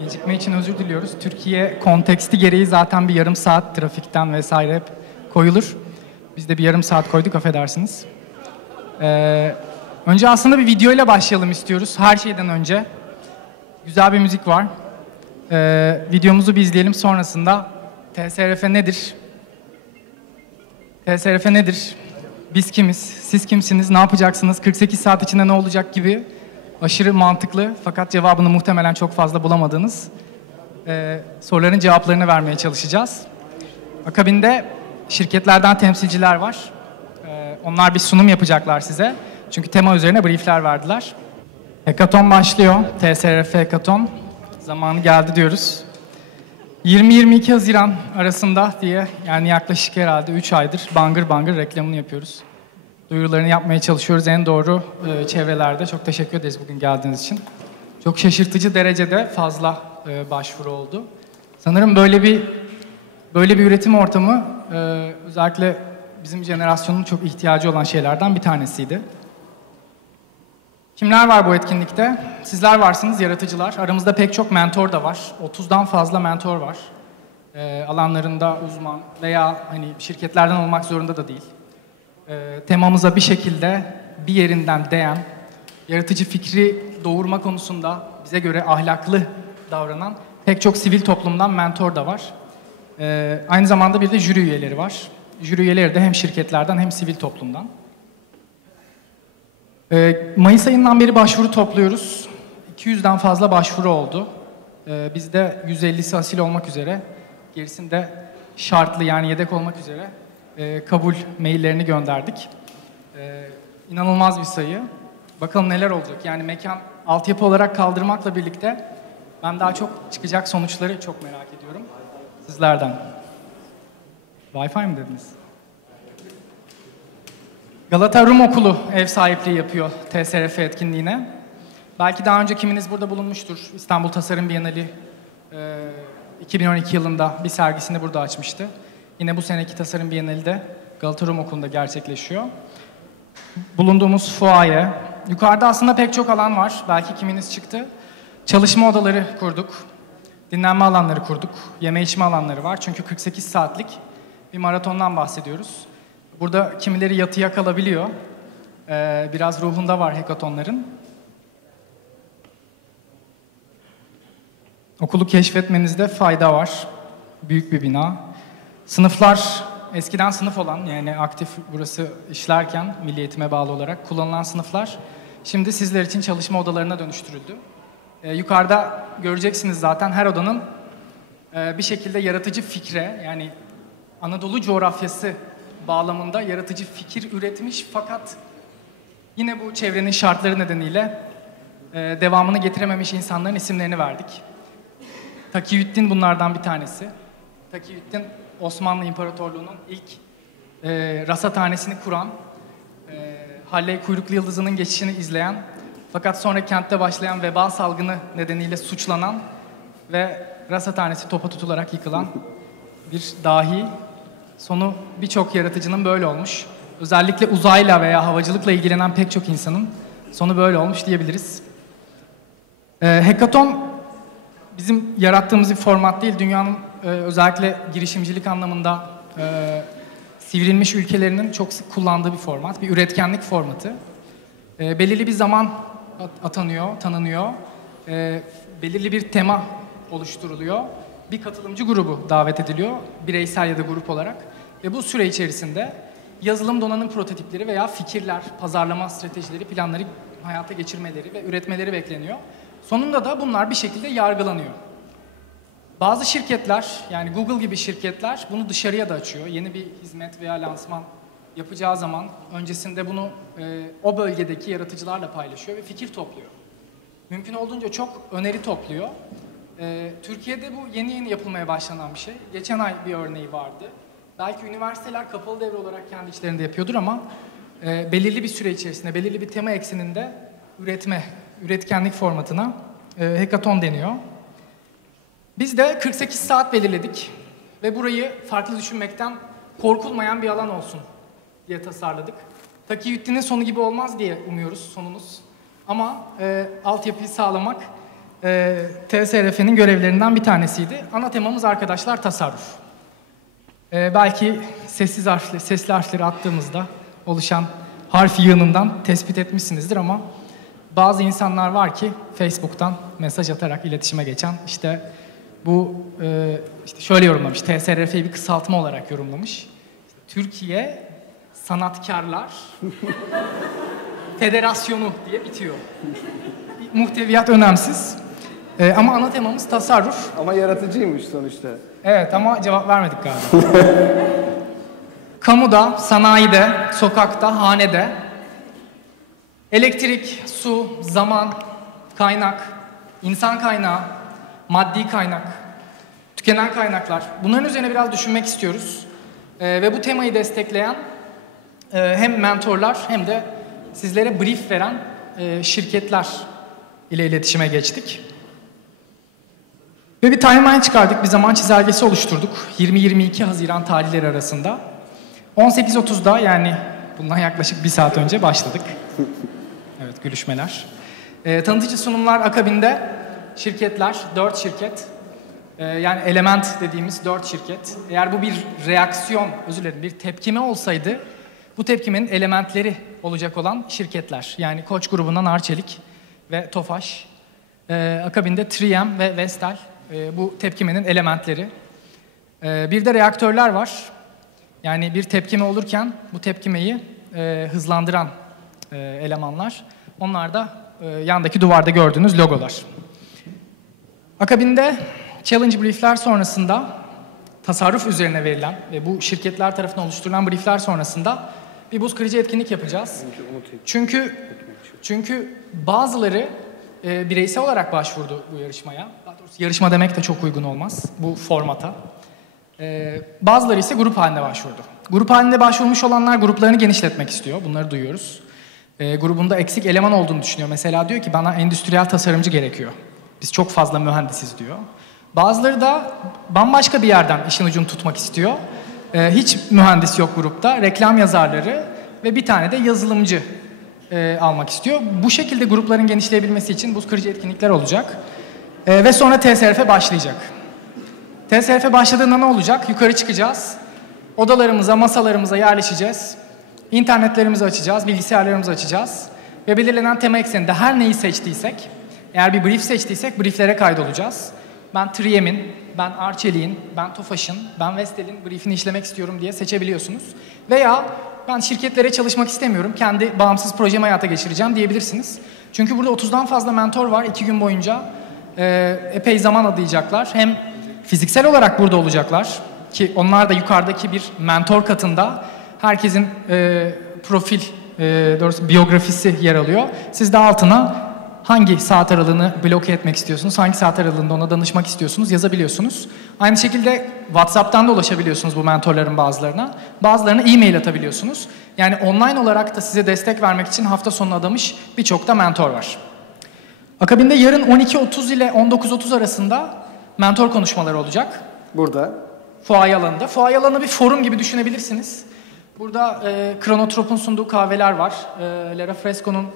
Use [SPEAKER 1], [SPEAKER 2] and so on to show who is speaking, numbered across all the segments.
[SPEAKER 1] Gecikme için özür diliyoruz. Türkiye konteksti gereği zaten bir yarım saat trafikten vesaire hep koyulur. Biz de bir yarım saat koyduk affedersiniz. Ee, önce aslında bir video ile başlayalım istiyoruz. Her şeyden önce. Güzel bir müzik var. Ee, videomuzu bir izleyelim sonrasında TSRF nedir? TSRF nedir? Biz kimiz? Siz kimsiniz? Ne yapacaksınız? 48 saat içinde ne olacak gibi aşırı mantıklı fakat cevabını muhtemelen çok fazla bulamadığınız e, soruların cevaplarını vermeye çalışacağız. Akabinde şirketlerden temsilciler var. E, onlar bir sunum yapacaklar size. Çünkü tema üzerine briefler verdiler. Hekaton başlıyor. TSRF Hekaton. Zamanı geldi diyoruz. 20-22 Haziran arasında diye yani yaklaşık herhalde 3 aydır bangır bangır reklamını yapıyoruz. Duyurularını yapmaya çalışıyoruz en doğru e, çevrelerde. Çok teşekkür ederiz bugün geldiğiniz için. Çok şaşırtıcı derecede fazla e, başvuru oldu. Sanırım böyle bir böyle bir üretim ortamı e, özellikle bizim jenerasyonun çok ihtiyacı olan şeylerden bir tanesiydi. Kimler var bu etkinlikte? Sizler varsınız, yaratıcılar. Aramızda pek çok mentor da var. 30'dan fazla mentor var. E, alanlarında uzman veya hani şirketlerden olmak zorunda da değil. E, temamıza bir şekilde bir yerinden değen, yaratıcı fikri doğurma konusunda bize göre ahlaklı davranan pek çok sivil toplumdan mentor da var. E, aynı zamanda bir de jüri üyeleri var. Jüri üyeleri de hem şirketlerden hem sivil toplumdan. Ee, Mayıs ayından beri başvuru topluyoruz. 200'den fazla başvuru oldu. Ee, Bizde 150'si asil olmak üzere, gerisinde şartlı yani yedek olmak üzere e, kabul maillerini gönderdik. Ee, İnanılmaz bir sayı. Bakalım neler olacak. Yani mekan altyapı olarak kaldırmakla birlikte ben daha çok çıkacak sonuçları çok merak ediyorum sizlerden. Wi-Fi mi dediniz? Galata Rum Okulu ev sahipliği yapıyor TSRF etkinliğine. Belki daha önce kiminiz burada bulunmuştur. İstanbul Tasarım Bienali e, 2012 yılında bir sergisini burada açmıştı. Yine bu seneki Tasarım Bienali de Galata Rum Okulu'nda gerçekleşiyor. Bulunduğumuz fuaye. Yukarıda aslında pek çok alan var. Belki kiminiz çıktı. Çalışma odaları kurduk. Dinlenme alanları kurduk. Yeme içme alanları var. Çünkü 48 saatlik bir maratondan bahsediyoruz. Burada kimileri yatıya kalabiliyor. Ee, biraz ruhunda var hekatonların. Okulu keşfetmenizde fayda var. Büyük bir bina. Sınıflar eskiden sınıf olan yani aktif burası işlerken milli eğitime bağlı olarak kullanılan sınıflar şimdi sizler için çalışma odalarına dönüştürüldü. Ee, yukarıda göreceksiniz zaten her odanın e, bir şekilde yaratıcı fikre yani Anadolu coğrafyası bağlamında yaratıcı fikir üretmiş fakat yine bu çevrenin şartları nedeniyle e, devamını getirememiş insanların isimlerini verdik. Takiyüddin bunlardan bir tanesi. Takiyüddin Osmanlı İmparatorluğu'nun ilk e, rasathanesini kuran, e, Halley Kuyruklu Yıldızı'nın geçişini izleyen fakat sonra kentte başlayan veba salgını nedeniyle suçlanan ve rasathanesi topa tutularak yıkılan bir dahi Sonu birçok yaratıcının böyle olmuş. Özellikle uzayla veya havacılıkla ilgilenen pek çok insanın sonu böyle olmuş diyebiliriz. Ee, Hackathon bizim yarattığımız bir format değil. Dünyanın e, özellikle girişimcilik anlamında e, sivrilmiş ülkelerinin çok sık kullandığı bir format. Bir üretkenlik formatı. E, belirli bir zaman atanıyor, tanınıyor. E, belirli bir tema oluşturuluyor bir katılımcı grubu davet ediliyor, bireysel ya da grup olarak. Ve bu süre içerisinde yazılım donanım prototipleri veya fikirler, pazarlama stratejileri, planları hayata geçirmeleri ve üretmeleri bekleniyor. Sonunda da bunlar bir şekilde yargılanıyor. Bazı şirketler, yani Google gibi şirketler bunu dışarıya da açıyor. Yeni bir hizmet veya lansman yapacağı zaman öncesinde bunu e, o bölgedeki yaratıcılarla paylaşıyor ve fikir topluyor. Mümkün olduğunca çok öneri topluyor ee, Türkiye'de bu yeni yeni yapılmaya başlanan bir şey. Geçen ay bir örneği vardı. Belki üniversiteler kapalı devre olarak kendi içlerinde yapıyordur ama e, belirli bir süre içerisinde, belirli bir tema ekseninde üretme, üretkenlik formatına e, hackathon deniyor. Biz de 48 saat belirledik ve burayı farklı düşünmekten korkulmayan bir alan olsun diye tasarladık. Takiyüddin'in sonu gibi olmaz diye umuyoruz sonumuz. Ama e, altyapıyı sağlamak e, TSRF'nin görevlerinden bir tanesiydi. Ana temamız arkadaşlar tasarruf. E, belki sessiz harfli, sesli harfleri attığımızda oluşan harf yığınından tespit etmişsinizdir ama bazı insanlar var ki Facebook'tan mesaj atarak iletişime geçen işte bu e, işte şöyle yorumlamış. TSRF'yi bir kısaltma olarak yorumlamış. Türkiye Sanatkarlar Federasyonu diye bitiyor. Muhteviyat önemsiz. E, ama ana temamız tasarruf.
[SPEAKER 2] Ama yaratıcıymış sonuçta.
[SPEAKER 1] Evet ama cevap vermedik galiba. Kamuda, sanayide, sokakta, hanede elektrik, su, zaman, kaynak, insan kaynağı, maddi kaynak, tükenen kaynaklar. Bunların üzerine biraz düşünmek istiyoruz. Ee, ve bu temayı destekleyen e, hem mentorlar hem de sizlere brief veren e, şirketler ile iletişime geçtik. Ve bir timeline çıkardık, bir zaman çizelgesi oluşturduk. 20-22 Haziran tarihleri arasında. 18.30'da yani bundan yaklaşık bir saat önce başladık. Evet, gülüşmeler. E, tanıtıcı sunumlar akabinde şirketler, 4 şirket, e, yani element dediğimiz 4 şirket. Eğer bu bir reaksiyon, özür dilerim, bir tepkime olsaydı, bu tepkimin elementleri olacak olan şirketler. Yani Koç grubundan Arçelik ve Tofaş, e, akabinde 3M ve Vestel e, bu tepkimenin elementleri. Bir de reaktörler var. Yani bir tepkime olurken bu tepkimeyi e, hızlandıran e, elemanlar. Onlar da e, yandaki duvarda gördüğünüz logolar. Akabinde challenge briefler sonrasında tasarruf üzerine verilen ve bu şirketler tarafından oluşturulan briefler sonrasında bir buz kırıcı etkinlik yapacağız. Çünkü çünkü bazıları e, bireysel olarak başvurdu bu yarışmaya. Daha doğrusu yarışma demek de çok uygun olmaz bu formata. E, bazıları ise grup halinde başvurdu. Grup halinde başvurmuş olanlar gruplarını genişletmek istiyor. Bunları duyuyoruz. E, grubunda eksik eleman olduğunu düşünüyor. Mesela diyor ki bana endüstriyel tasarımcı gerekiyor. Biz çok fazla mühendisiz diyor. Bazıları da bambaşka bir yerden işin ucunu tutmak istiyor. E, hiç mühendis yok grupta. Reklam yazarları ve bir tane de yazılımcı e, almak istiyor. Bu şekilde grupların genişleyebilmesi için buz kırıcı etkinlikler olacak. E, ve sonra TSRF başlayacak. TSRF başladığında ne olacak? Yukarı çıkacağız. Odalarımıza, masalarımıza yerleşeceğiz. İnternetlerimizi açacağız, bilgisayarlarımızı açacağız. Ve belirlenen tema ekseninde her neyi seçtiysek, eğer bir brief seçtiysek brieflere kaydolacağız. Ben 3M'in, ben Arçelik'in, ben Tofaş'ın, ben Vestel'in briefini işlemek istiyorum diye seçebiliyorsunuz. Veya ben şirketlere çalışmak istemiyorum, kendi bağımsız projemi hayata geçireceğim diyebilirsiniz. Çünkü burada 30'dan fazla mentor var iki gün boyunca. E, epey zaman adayacaklar. Hem fiziksel olarak burada olacaklar ki onlar da yukarıdaki bir mentor katında herkesin e, profil, e, doğrusu biyografisi yer alıyor. Siz de altına hangi saat aralığını bloke etmek istiyorsunuz, hangi saat aralığında ona danışmak istiyorsunuz yazabiliyorsunuz. Aynı şekilde WhatsApp'tan da ulaşabiliyorsunuz bu mentorların bazılarına. Bazılarına e-mail atabiliyorsunuz. Yani online olarak da size destek vermek için hafta sonu adamış birçok da mentor var. Akabinde yarın 12.30 ile 19.30 arasında mentor konuşmaları olacak.
[SPEAKER 2] Burada.
[SPEAKER 1] Fuaye alanında. Fuaye alanı bir forum gibi düşünebilirsiniz. Burada e, Kronotrop'un sunduğu kahveler var. E, Lara Fresco'nun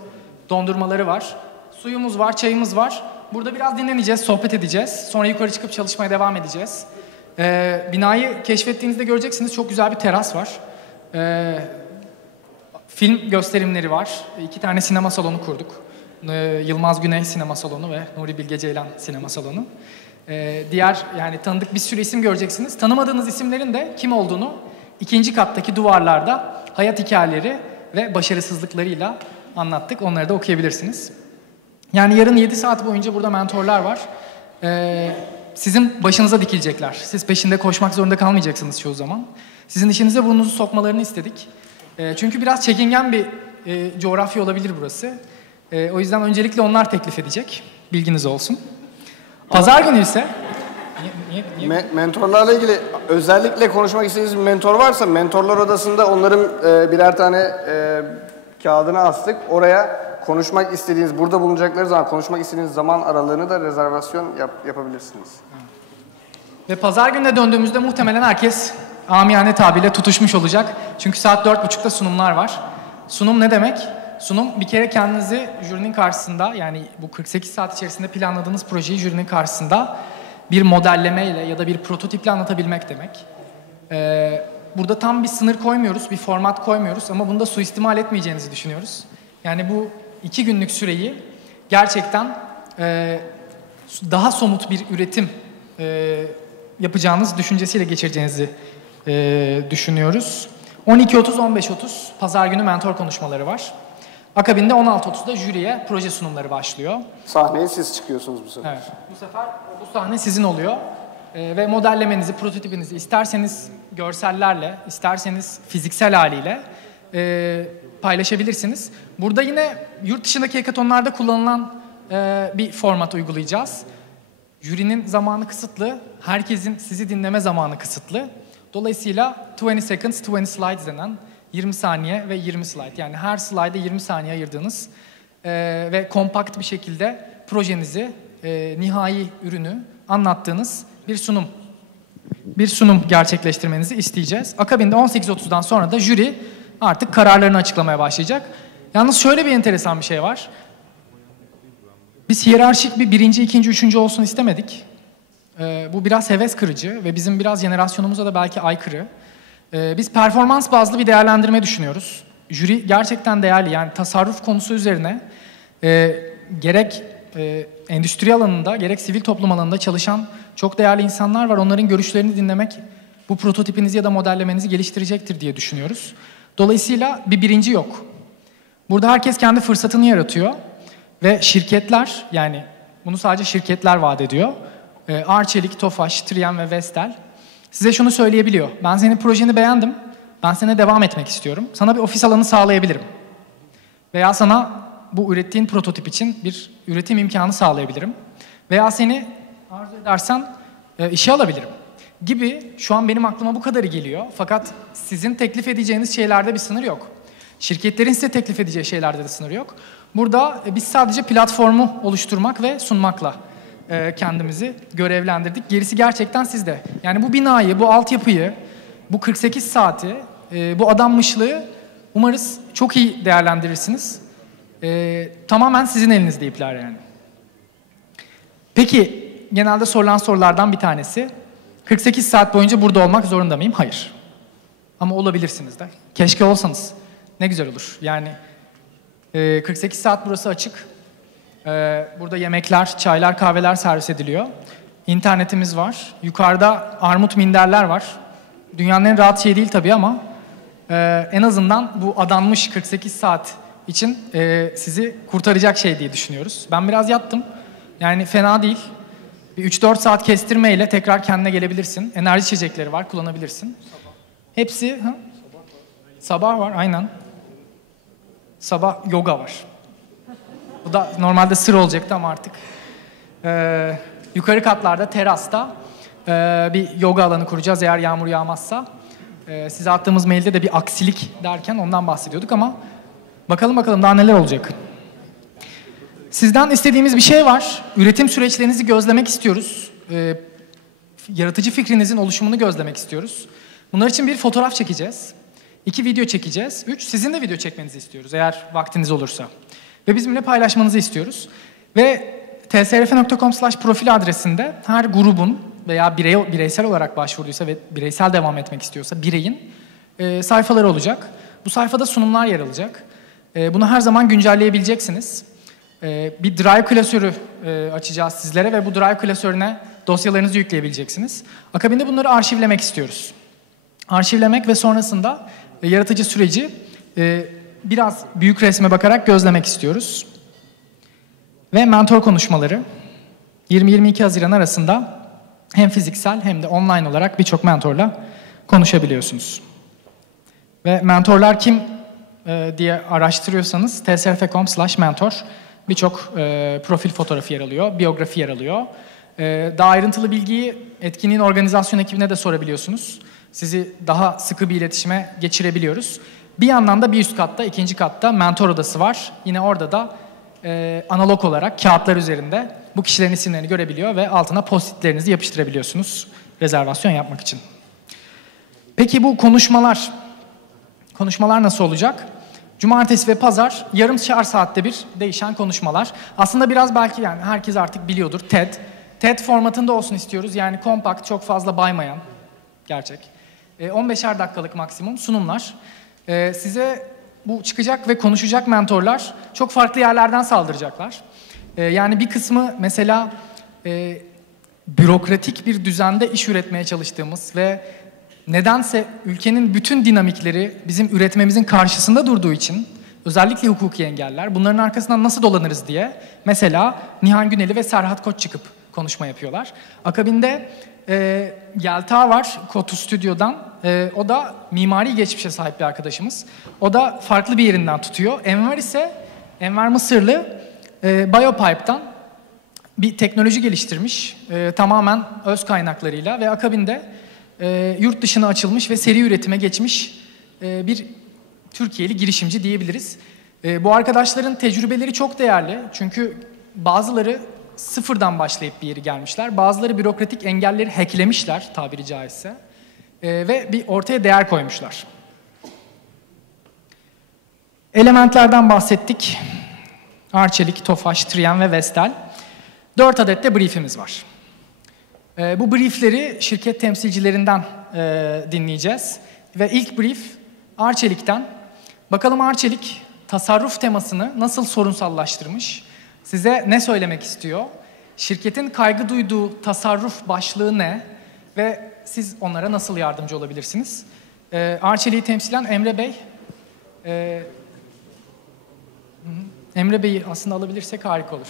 [SPEAKER 1] dondurmaları var. Suyumuz var, çayımız var. Burada biraz dinleneceğiz, sohbet edeceğiz. Sonra yukarı çıkıp çalışmaya devam edeceğiz. E, binayı keşfettiğinizde göreceksiniz çok güzel bir teras var. E, film gösterimleri var. İki tane sinema salonu kurduk. E, Yılmaz Güney Sinema Salonu ve Nuri Bilge Ceylan Sinema Salonu. E, diğer yani tanıdık bir sürü isim göreceksiniz. Tanımadığınız isimlerin de kim olduğunu ikinci kattaki duvarlarda hayat hikayeleri ve başarısızlıklarıyla anlattık. Onları da okuyabilirsiniz. Yani yarın 7 saat boyunca burada mentorlar var. Ee, sizin başınıza dikilecekler. Siz peşinde koşmak zorunda kalmayacaksınız çoğu zaman. Sizin işinize burnunuzu sokmalarını istedik. Ee, çünkü biraz çekingen bir e, coğrafya olabilir burası. E, o yüzden öncelikle onlar teklif edecek. Bilginiz olsun. Pazar günü ise...
[SPEAKER 2] Me- mentorlarla ilgili özellikle konuşmak istediğiniz bir mentor varsa mentorlar odasında onların e, birer tane e, kağıdını astık. Oraya konuşmak istediğiniz, burada bulunacakları zaman konuşmak istediğiniz zaman aralığını da rezervasyon yap- yapabilirsiniz.
[SPEAKER 1] Ve pazar gününe döndüğümüzde muhtemelen herkes amiyane tabirle tutuşmuş olacak. Çünkü saat dört buçukta sunumlar var. Sunum ne demek? Sunum bir kere kendinizi jürinin karşısında yani bu 48 saat içerisinde planladığınız projeyi jürinin karşısında bir modellemeyle ya da bir prototiple anlatabilmek demek. Ee, burada tam bir sınır koymuyoruz, bir format koymuyoruz ama bunda suistimal etmeyeceğinizi düşünüyoruz. Yani bu iki günlük süreyi gerçekten e, daha somut bir üretim e, yapacağınız düşüncesiyle geçireceğinizi e, düşünüyoruz. 12.30-15.30 pazar günü mentor konuşmaları var. Akabinde 16.30'da jüriye proje sunumları başlıyor.
[SPEAKER 2] Sahneye siz çıkıyorsunuz bu sefer.
[SPEAKER 1] Evet. Bu sefer bu sahne sizin oluyor. Ee, ve modellemenizi, prototipinizi isterseniz görsellerle, isterseniz fiziksel haliyle e, paylaşabilirsiniz. Burada yine yurt dışındaki hekatonlarda kullanılan e, bir format uygulayacağız. Jürinin zamanı kısıtlı, herkesin sizi dinleme zamanı kısıtlı. Dolayısıyla 20 seconds, 20 slides denen 20 saniye ve 20 slide. Yani her slide'e 20 saniye ayırdığınız e, ve kompakt bir şekilde projenizi, e, nihai ürünü anlattığınız bir sunum bir sunum gerçekleştirmenizi isteyeceğiz. Akabinde 18.30'dan sonra da jüri artık kararlarını açıklamaya başlayacak. Yalnız şöyle bir enteresan bir şey var. Biz hiyerarşik bir birinci, ikinci, üçüncü olsun istemedik. Ee, bu biraz heves kırıcı ve bizim biraz jenerasyonumuza da belki aykırı. Ee, biz performans bazlı bir değerlendirme düşünüyoruz. Jüri gerçekten değerli yani tasarruf konusu üzerine e, gerek e, endüstri alanında gerek sivil toplum alanında çalışan çok değerli insanlar var. Onların görüşlerini dinlemek bu prototipinizi ya da modellemenizi geliştirecektir diye düşünüyoruz. Dolayısıyla bir birinci yok. Burada herkes kendi fırsatını yaratıyor ve şirketler yani bunu sadece şirketler vaat ediyor. E, Arçelik, Tofaş, Triyen ve Vestel size şunu söyleyebiliyor. Ben senin projeni beğendim. Ben seninle devam etmek istiyorum. Sana bir ofis alanı sağlayabilirim. Veya sana bu ürettiğin prototip için bir üretim imkanı sağlayabilirim. Veya seni arzu edersen e, işe alabilirim gibi şu an benim aklıma bu kadarı geliyor. Fakat sizin teklif edeceğiniz şeylerde bir sınır yok. Şirketlerin size teklif edeceği şeylerde de sınır yok. Burada e, biz sadece platformu oluşturmak ve sunmakla e, kendimizi görevlendirdik. Gerisi gerçekten sizde. Yani bu binayı, bu altyapıyı, bu 48 saati, e, bu adanmışlığı umarız çok iyi değerlendirirsiniz. Tamamen sizin elinizde ipler yani. Peki genelde sorulan sorulardan bir tanesi 48 saat boyunca burada olmak zorunda mıyım? Hayır. Ama olabilirsiniz de. Keşke olsanız. Ne güzel olur. Yani e, 48 saat burası açık. E, burada yemekler, çaylar, kahveler servis ediliyor. İnternetimiz var. Yukarıda armut minderler var. Dünyanın en rahat şeyi değil tabii ama e, en azından bu adanmış 48 saat için e, sizi kurtaracak şey diye düşünüyoruz. Ben biraz yattım. Yani fena değil. Bir 3-4 saat kestirmeyle tekrar kendine gelebilirsin. Enerji içecekleri var, kullanabilirsin. Hepsi... Ha? Sabah var, aynen. Sabah yoga var. Bu da normalde sır olacaktı ama artık. Ee, yukarı katlarda, terasta e, bir yoga alanı kuracağız eğer yağmur yağmazsa. Ee, size attığımız mailde de bir aksilik derken ondan bahsediyorduk ama bakalım bakalım daha neler olacak. Sizden istediğimiz bir şey var. Üretim süreçlerinizi gözlemek istiyoruz. Ee, yaratıcı fikrinizin oluşumunu gözlemek istiyoruz. Bunlar için bir fotoğraf çekeceğiz. iki video çekeceğiz. Üç, sizin de video çekmenizi istiyoruz eğer vaktiniz olursa. Ve bizimle paylaşmanızı istiyoruz. Ve tsrf.com slash profil adresinde her grubun veya birey, bireysel olarak başvurduysa ve bireysel devam etmek istiyorsa bireyin e, sayfaları olacak. Bu sayfada sunumlar yer alacak. E, bunu her zaman güncelleyebileceksiniz. Ee, bir Drive klasörü e, açacağız sizlere ve bu Drive klasörüne dosyalarınızı yükleyebileceksiniz. Akabinde bunları arşivlemek istiyoruz. Arşivlemek ve sonrasında e, yaratıcı süreci e, biraz büyük resme bakarak gözlemek istiyoruz. Ve mentor konuşmaları 20-22 Haziran arasında hem fiziksel hem de online olarak birçok mentorla konuşabiliyorsunuz. Ve mentorlar kim diye araştırıyorsanız tsrf.com slash mentor birçok e, profil fotoğrafı yer alıyor, biyografi yer alıyor. E, daha ayrıntılı bilgiyi etkinliğin organizasyon ekibine de sorabiliyorsunuz. Sizi daha sıkı bir iletişime geçirebiliyoruz. Bir yandan da bir üst katta, ikinci katta mentor odası var. Yine orada da e, analog olarak kağıtlar üzerinde bu kişilerin isimlerini görebiliyor ve altına postitlerinizi yapıştırabiliyorsunuz rezervasyon yapmak için. Peki bu konuşmalar, konuşmalar nasıl olacak? Cumartesi ve pazar yarım şar saatte bir değişen konuşmalar. Aslında biraz belki yani herkes artık biliyordur TED. TED formatında olsun istiyoruz. Yani kompakt, çok fazla baymayan, gerçek. E, 15'er dakikalık maksimum sunumlar. E, size bu çıkacak ve konuşacak mentorlar çok farklı yerlerden saldıracaklar. E, yani bir kısmı mesela e, bürokratik bir düzende iş üretmeye çalıştığımız ve nedense ülkenin bütün dinamikleri bizim üretmemizin karşısında durduğu için özellikle hukuki engeller bunların arkasından nasıl dolanırız diye mesela Nihan Güneli ve Serhat Koç çıkıp konuşma yapıyorlar. Akabinde e, Yelta var Kotu Stüdyo'dan. E, o da mimari geçmişe sahip bir arkadaşımız. O da farklı bir yerinden tutuyor. Enver ise Enver Mısırlı e, Biopipe'dan bir teknoloji geliştirmiş. E, tamamen öz kaynaklarıyla ve akabinde e, yurt dışına açılmış ve seri üretime geçmiş e, bir Türkiye'li girişimci diyebiliriz. E, bu arkadaşların tecrübeleri çok değerli. Çünkü bazıları sıfırdan başlayıp bir yere gelmişler. Bazıları bürokratik engelleri hacklemişler tabiri caizse. E, ve bir ortaya değer koymuşlar. Elementlerden bahsettik. Arçelik, Tofaş, Trien ve Vestel. Dört adet de briefimiz var. E, bu briefleri şirket temsilcilerinden e, dinleyeceğiz. Ve ilk brief Arçelik'ten. Bakalım Arçelik tasarruf temasını nasıl sorunsallaştırmış? Size ne söylemek istiyor? Şirketin kaygı duyduğu tasarruf başlığı ne? Ve siz onlara nasıl yardımcı olabilirsiniz? E, Arçelik'i temsilen Emre Bey. E, Emre Bey'i aslında alabilirsek harika olur.